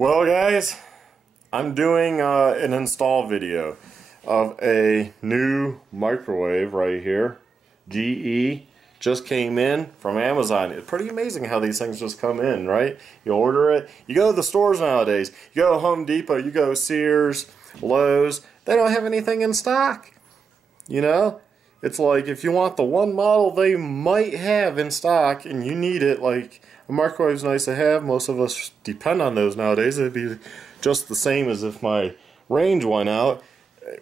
Well guys, I'm doing an install video of a new microwave right here. GE just came in from Amazon. It's pretty amazing how these things just come in, right? You order it, you go to the stores nowadays, you go to Home Depot, you go Sears, Lowe's, they don't have anything in stock. You know? It's like if you want the one model they might have in stock and you need it, like a microwave's nice to have. Most of us depend on those nowadays. It'd be just the same as if my range went out.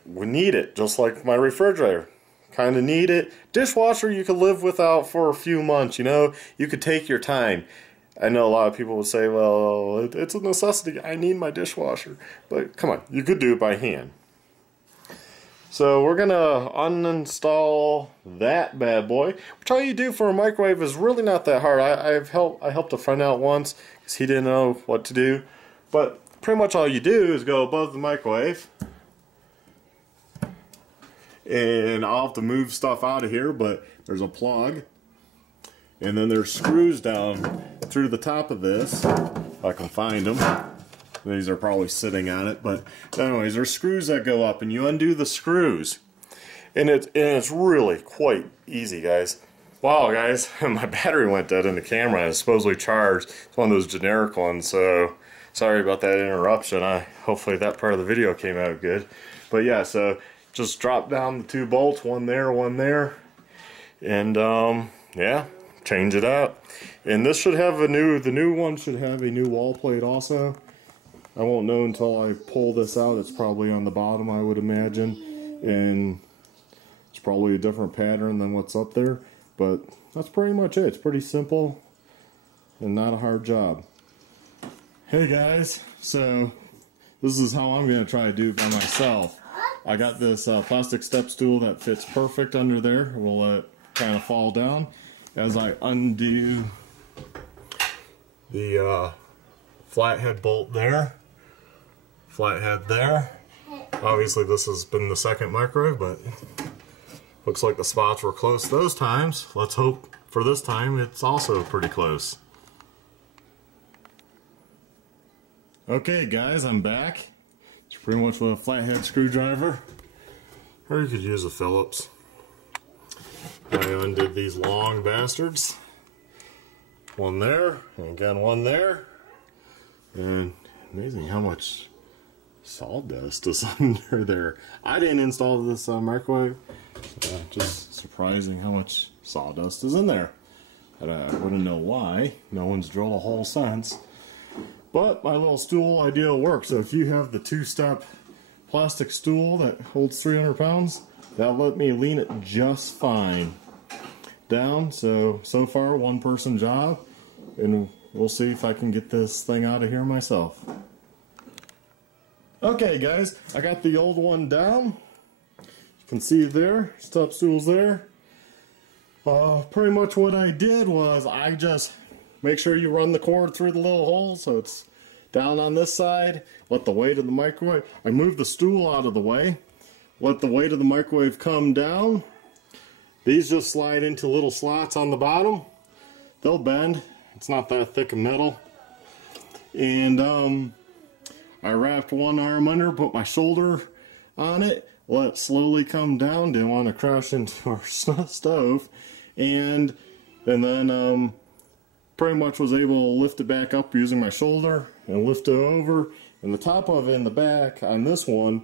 We need it, just like my refrigerator. Kind of need it. Dishwasher you could live without for a few months, you know. You could take your time. I know a lot of people would say, well, it's a necessity. I need my dishwasher. But come on, you could do it by hand. So we're going to uninstall that bad boy. Which all you do for a microwave is really not that hard. I helped a friend out once because he didn't know what to do. But pretty much all you do is go above the microwave. And I'll have to move stuff out of here, but there's a plug. And then there's screws down through the top of this, if I can find them. These are probably sitting on it, but anyways, there's screws that go up, and you undo the screws. And it's really quite easy, guys. Wow, guys, my battery went dead in the camera, and it's supposedly charged. It's one of those generic ones, so sorry about that interruption. Hopefully that part of the video came out good. But yeah, so just drop down the two bolts, one there, and yeah, change it out. And this should have the new one should have a new wall plate also. I won't know until I pull this out. It's probably on the bottom, I would imagine, and it's probably a different pattern than what's up there, but that's pretty much it. It's pretty simple and not a hard job. Hey guys, so this is how I'm going to try to do it by myself. I got this plastic step stool that fits perfect under there. We'll let it kind of fall down as I undo the flathead bolt there. Flathead there. Obviously this has been the second microwave, but looks like the spots were close those times. Let's hope for this time it's also pretty close. Okay guys, I'm back. It's pretty much with a flathead screwdriver, or you could use a Phillips. I undid these long bastards. One there, and again one there. And amazing how much sawdust is under there. I didn't install this microwave. Just surprising how much sawdust is in there. And I wouldn't know why. No one's drilled a hole since. But my little stool idea works. So if you have the two-step plastic stool that holds 300 pounds, that'll let me lean it just fine down. So far, one-person job. And we'll see if I can get this thing out of here myself. Okay guys, I got the old one down. You can see there, step stool's there. Pretty much what I did was I just make sure you run the cord through the little hole so it's down on this side. Let the weight of the microwave, I moved the stool out of the way. Let the weight of the microwave come down. These just slide into little slots on the bottom. They'll bend. It's not that thick of metal. And I wrapped one arm under, put my shoulder on it, let it slowly come down. Didn't want to crash into our stove. And then pretty much was able to lift it back up using my shoulder and lift it over. And the top of it in the back on this one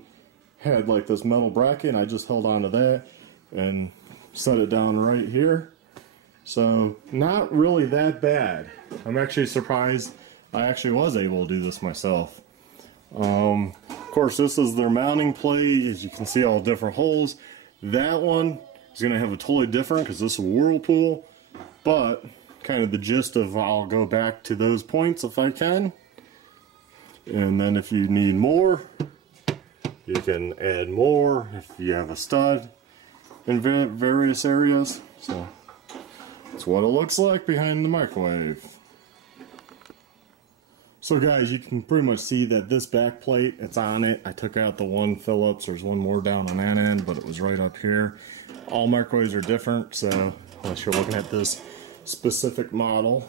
had like this metal bracket, and I just held on to that and set it down right here. So not really that bad. I'm actually surprised I actually was able to do this myself. Of course, this is their mounting plate. As you can see, all different holes. That one is going to have a totally different, because this is a Whirlpool, but kind of the gist of I'll go back to those points if I can. And then if you need more, you can add more if you have a stud in various areas. So that's what it looks like behind the microwave. So guys, you can pretty much see that this back plate, it's on it. I took out the one Phillips. There's one more down on that end, but it was right up here. All microwaves are different, so unless you're looking at this specific model,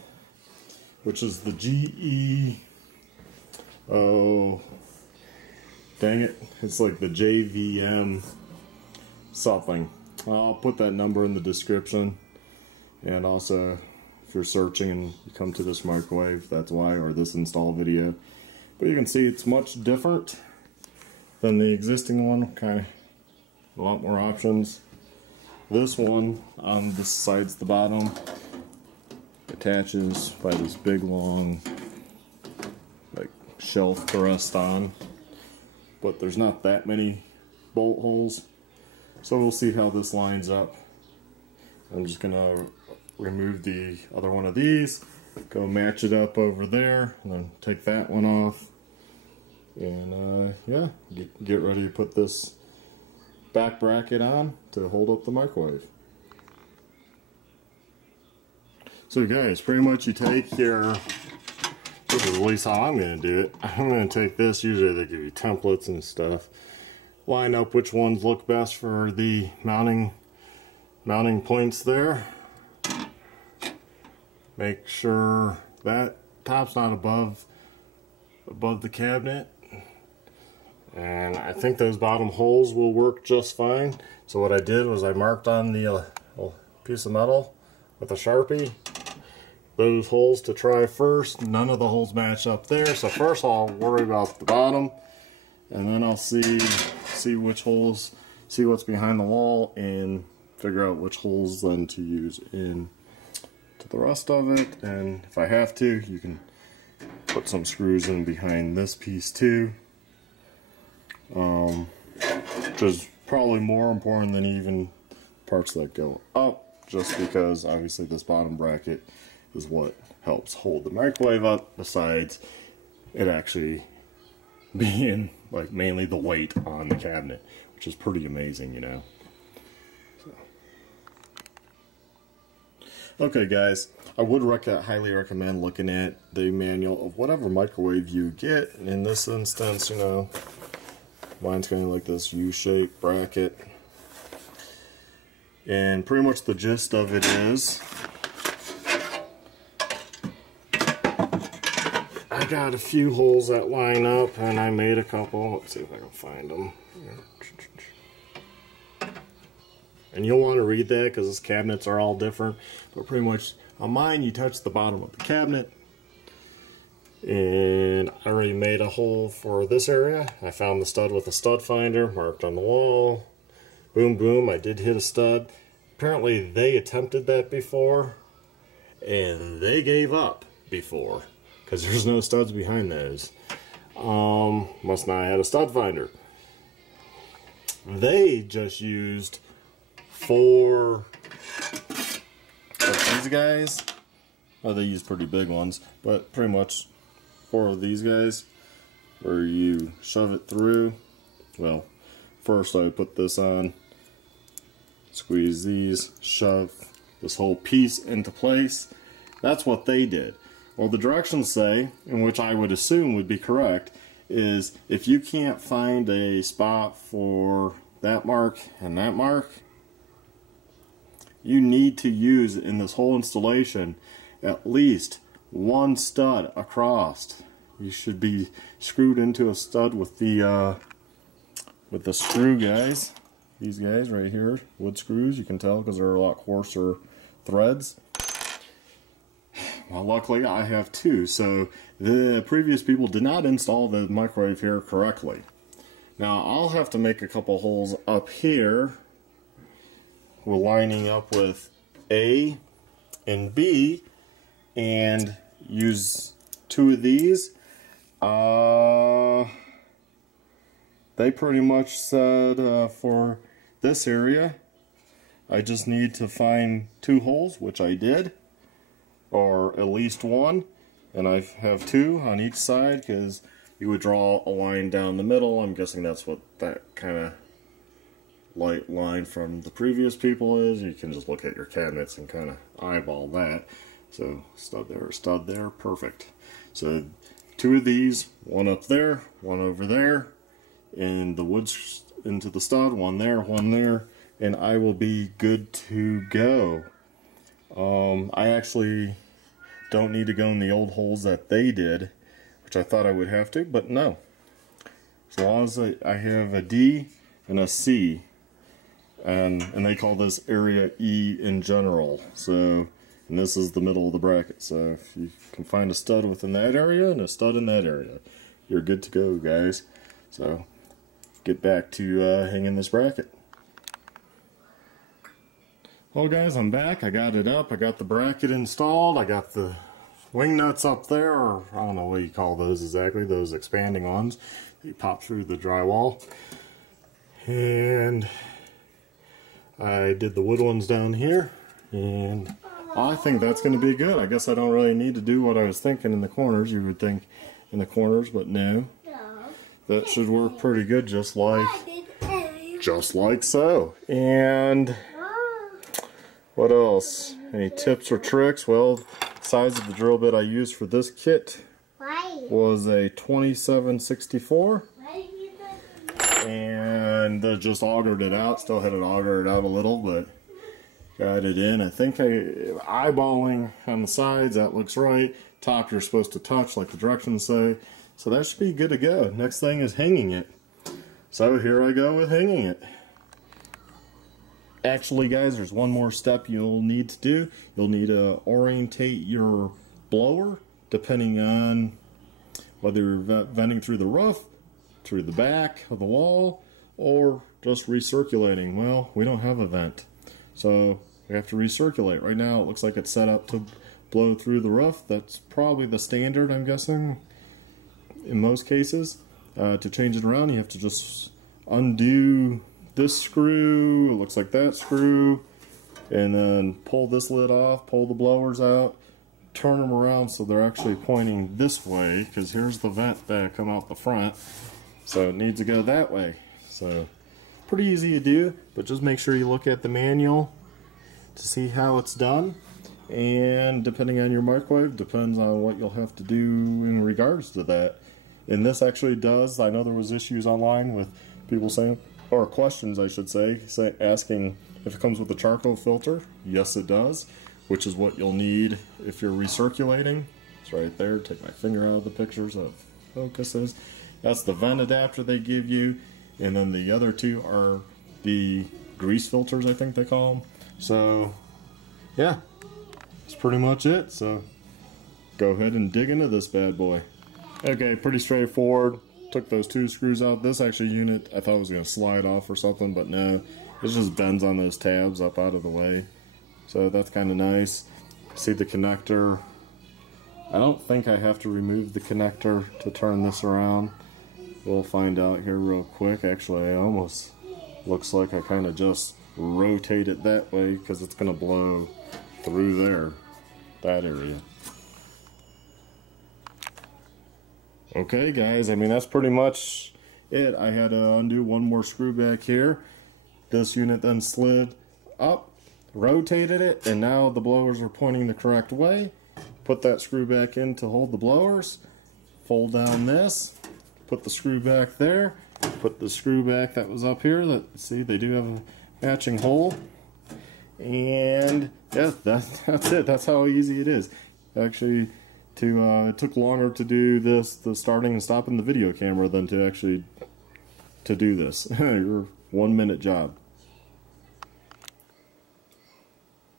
which is the GE Oh, dang it. It's like the JVM something. I'll put that number in the description. And also, if you're searching and you come to this microwave, that's why, or this install video. But you can see it's much different than the existing one. Kind of a lot more options. This one, on this side's the bottom, attaches by this big long like shelf to rest on. But there's not that many bolt holes. So we'll see how this lines up. I'm just gonna remove the other one of these, go match it up over there, and then take that one off. And yeah, get ready to put this back bracket on to hold up the microwave. So guys, pretty much you take your, this is at least how I'm going to do it. I'm going to take this, usually they give you templates and stuff. Line up which ones look best for the mounting points there. Make sure that top's not above the cabinet. And I think those bottom holes will work just fine. So what I did was I marked on the piece of metal with a Sharpie those holes to try first. None of the holes match up there, so first I'll worry about the bottom, and then I'll see which holes, see what's behind the wall, and figure out which holes then to use in to the rest of it. And if I have to, you can put some screws in behind this piece too, which is probably more important than even parts that go up, just because obviously this bottom bracket is what helps hold the microwave up, besides it actually being like mainly the weight on the cabinet, which is pretty amazing, you know. So. Okay guys, I would highly recommend looking at the manual of whatever microwave you get. And in this instance, you know, mine's kind of like this U-shaped bracket. And pretty much the gist of it is, I got a few holes that line up, and I made a couple. Let's see if I can find them. And you'll want to read that because these cabinets are all different. But pretty much on mine, you touch the bottom of the cabinet. And I already made a hole for this area. I found the stud with a stud finder, marked on the wall. Boom, boom, I did hit a stud. Apparently they attempted that before, and they gave up before, because there's no studs behind those. Must not have had a stud finder. They just used 4 of these guys. Well, they used pretty big ones, but pretty much 4 of these guys, where you shove it through. Well, first I would put this on, squeeze these, shove this whole piece into place. That's what they did. Well, the directions say, and which I would assume would be correct, is if you can't find a spot for that mark and that mark, you need to use in this whole installation at least 1 stud across. You should be screwed into a stud with the screw guys. These guys right here, wood screws, you can tell because they're a lot coarser threads. Well, luckily I have 2, so the previous people did not install the microwave here correctly. Now I'll have to make a couple holes up here. We're lining up with A and B, and use 2 of these. They pretty much said for this area I just need to find 2 holes, which I did, or at least 1, and I have 2 on each side because you would draw a line down the middle. I'm guessing that's what that kind of light line from the previous people is. You can just look at your cabinets and kind of eyeball that. So stud there, perfect. So 2 of these, 1 up there, 1 over there, and the wood into the stud, 1 there, and I will be good to go. I actually don't need to go in the old holes that they did. which I thought I would have to, but no. As long as I have a D and a C, and they call this area E in general. So, and this is the middle of the bracket. So if you can find a stud within that area and a stud in that area, you're good to go, guys. So get back to hanging this bracket. Well, guys, I'm back. I got it up. I got the bracket installed. I got the wing nuts up there, or I don't know what you call those exactly, those expanding ones. You pop through the drywall. And I did the wood ones down here, and I think that's going to be good. I guess I don't really need to do what I was thinking in the corners. You would think in the corners, but no. That should work pretty good, just like so. And what else? Any tips or tricks? Well, the size of the drill bit I used for this kit was a 2764. And just augured it out. Still had it augured out a little, but got it in. I think eyeballing on the sides, that looks right. Top you're supposed to touch like the directions say. So that should be good to go. Next thing is hanging it. So here I go with hanging it. Actually, guys, there's one more step you'll need to do. You'll need to orientate your blower depending on whether you're venting through the roof, through the back of the wall, or just recirculating. Well, we don't have a vent, so we have to recirculate. Right now it looks like it's set up to blow through the roof. That's probably the standard, I'm guessing, in most cases. To change it around, you have to just undo this screw, it looks like that screw, and then pull this lid off, pull the blowers out, turn them around so they're actually pointing this way, because here's the vent that come out the front. So it needs to go that way. So pretty easy to do, but just make sure you look at the manual to see how it's done. And depending on your microwave, depends on what you'll have to do in regards to that. And this actually does, I know there was issues online with people saying, or questions I should say, asking if it comes with a charcoal filter. Yes it does, which is what you'll need if you're recirculating. It's right there. Take my finger out of the picture so it focuses. That's the vent adapter they give you, and then the other two are the grease filters, I think they call them. So yeah, that's pretty much it. So go ahead and dig into this bad boy. Okay, pretty straightforward. Took those two screws out. This actually unit I thought was going to slide off or something, but no, it just bends on those tabs up out of the way. So that's kind of nice. See the connector. I don't think I have to remove the connector to turn this around. We'll find out here real quick. Actually, it almost looks like I kind of just rotate it that way because it's going to blow through there, that area. Okay, guys, I mean, that's pretty much it. I had to undo one more screw back here. This unit then slid up, rotated it, and now the blowers are pointing the correct way. Put that screw back in to hold the blowers. Fold down this. Put the screw back there. Put the screw back that was up here. See, they do have a matching hole. And yeah, that's it. That's how easy it is. Actually, it took longer to do this, the starting and stopping the video camera, than to actually to do this. Your 1 minute job.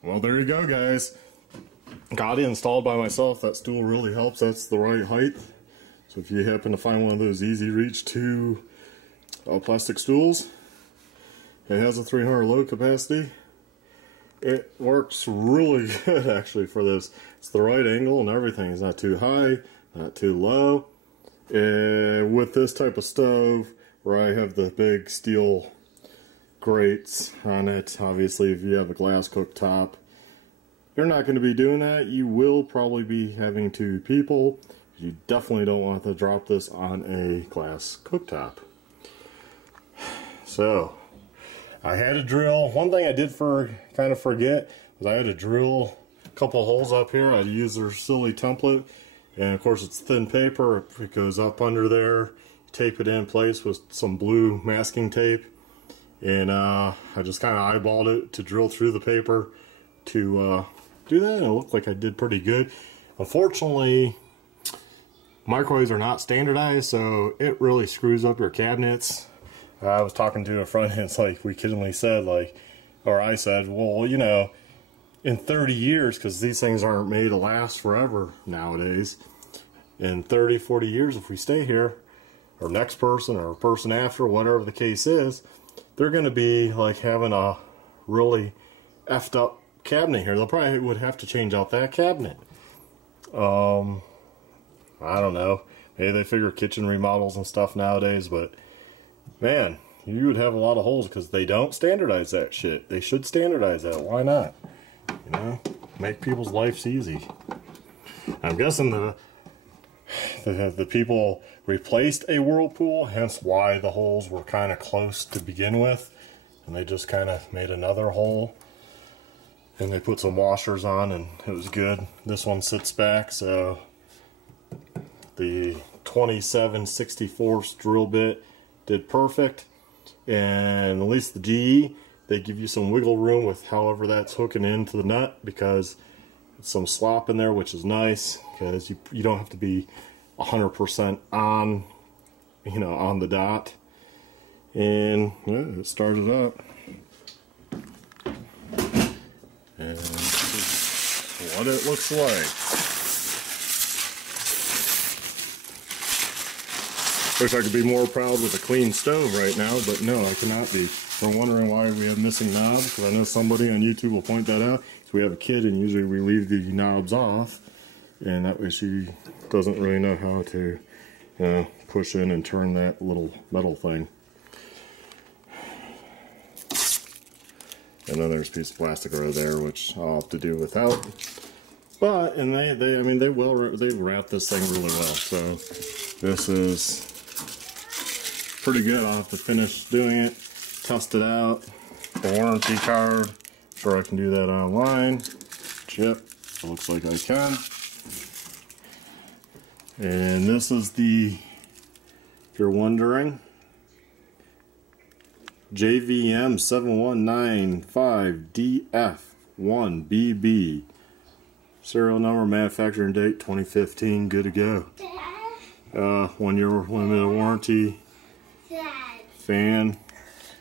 Well, there you go, guys. Got it installed by myself. That stool really helps. That's the right height. So if you happen to find one of those easy reach 2 plastic stools, it has a 300 load capacity. It works really good actually for this. It's the right angle and everything. It's not too high, not too low. With this type of stove, where I have the big steel grates on it, obviously if you have a glass cooktop, you're not going to be doing that. You will probably be having 2 people. You definitely don't want to drop this on a glass cooktop. So I had to drill. One thing I did kind of forget was I had to drill a couple holes up here. I used their silly template, and of course it's thin paper. It goes up under there. Tape it in place with some blue masking tape, and I just kind of eyeballed it to drill through the paper to do that. And it looked like I did pretty good. Unfortunately, microwaves are not standardized, so it really screws up your cabinets. I was talking to a friend, and it's like, we kiddingly said, like, or I said, well, you know, in 30 years, because these things aren't made to last forever nowadays, in 30, 40 years, if we stay here, or next person, or person after, whatever the case is, they're going to be like having a really effed up cabinet here. They'll probably would have to change out that cabinet. I don't know. Maybe they figure kitchen remodels and stuff nowadays, but man, you would have a lot of holes because they don't standardize that shit. They should standardize that. Why not? You know, make people's lives easy. I'm guessing the people replaced a whirlpool, hence why the holes were kind of close to begin with, and they just kind of made another hole, and they put some washers on, and it was good. This one sits back, so the 27/64 drill bit did perfect. And at least the GE, they give you some wiggle room with however that's hooking into the nut, because it's some slop in there, which is nice, because you don't have to be 100% on, you know, on the dot. And yeah, it started up, and this is what it looks like. Wish I could be more proud with a clean stove right now, but no, I cannot be. We're wondering why we have missing knobs, because I know somebody on YouTube will point that out. So we have a kid, and usually we leave the knobs off, and that way she doesn't really know how to, you know, push in and turn that little metal thing. And then there's a piece of plastic right there, which I'll have to do without. But, and they wrap this thing really well. So this is pretty good. I'll have to finish doing it, test it out. The warranty card, I'm sure I can do that online. Chip, looks like I can. And this is the, if you're wondering, JVM7195DF1BB. Serial number, manufacturing date 2015, good to go. 1 year limited warranty. Fan.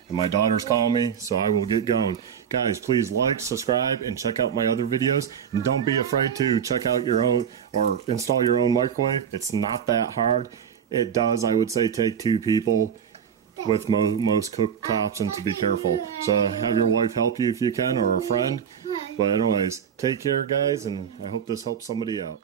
And my daughter's calling me, so I will get going. Guys, please like, subscribe, and check out my other videos. And don't be afraid to check out your own, or install your own microwave. It's not that hard. It does, I would say, take 2 people with most cooktops, and to be careful. So have your wife help you if you can, or a friend. But anyways, take care, guys, and I hope this helps somebody out.